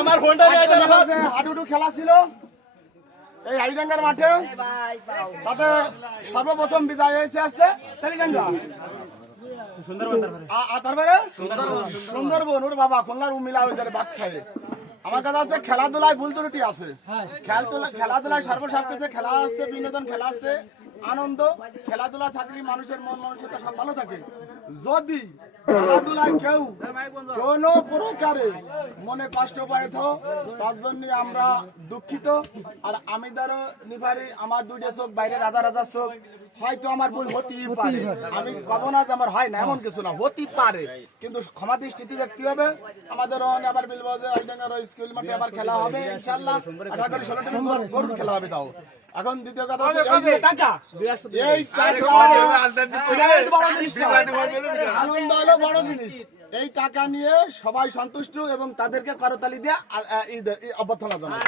আমার ফোনটা হাডুডু খেলা ছিল এই হাইডাঙ্গার মাঠে, তাতে সর্বপ্রথম বিজয় হয়েছে আসছে তেলিডাঙ্গা, তারপরে সুন্দরবন। ওর বাবা খুলনার মিলা ওই বাদ খায়। আমার কাছে আছে খেলাধুলায় ভুল ত্রুটি আছে, খেলাধুলায় সর্বসবকিছু খেলা আসছে, বিনোদন খেলা আসছে, আনন্দ। খেলাধুলা থাকলে মানুষের মন মানসিকতা সব ভালো থাকে। যদি খেলাধুলায় কেউ কোন প্রকারে মনে কষ্ট পায় তো তার জন্য আমরা দুঃখিত। আর আমি ধরো নিভারি আমার দুইটা চোখ বাইরে রাজা রাজার চোখ, হয়তো আমার ভুল হতেই পারে, আমি কব না যে আমার হয় না, এমন কিছু না, হতেই পারে, কিন্তু ক্ষমা দৃষ্টিতে দেখতে হবে। আমাদের আবার বলবো যে স্কুল মাঠে আবার খেলা হবে ইনশাআল্লাহ, 18-16 গরুর খেলা হবে। তাও এখন দ্বিতীয় কথা হচ্ছে টাকা, এই আনন্দ হলো বড় জিনিস। এই টাকা নিয়ে সবাই সন্তুষ্ট এবং তাদেরকে করতালি দিয়ে অভ্যর্থনা জানাই।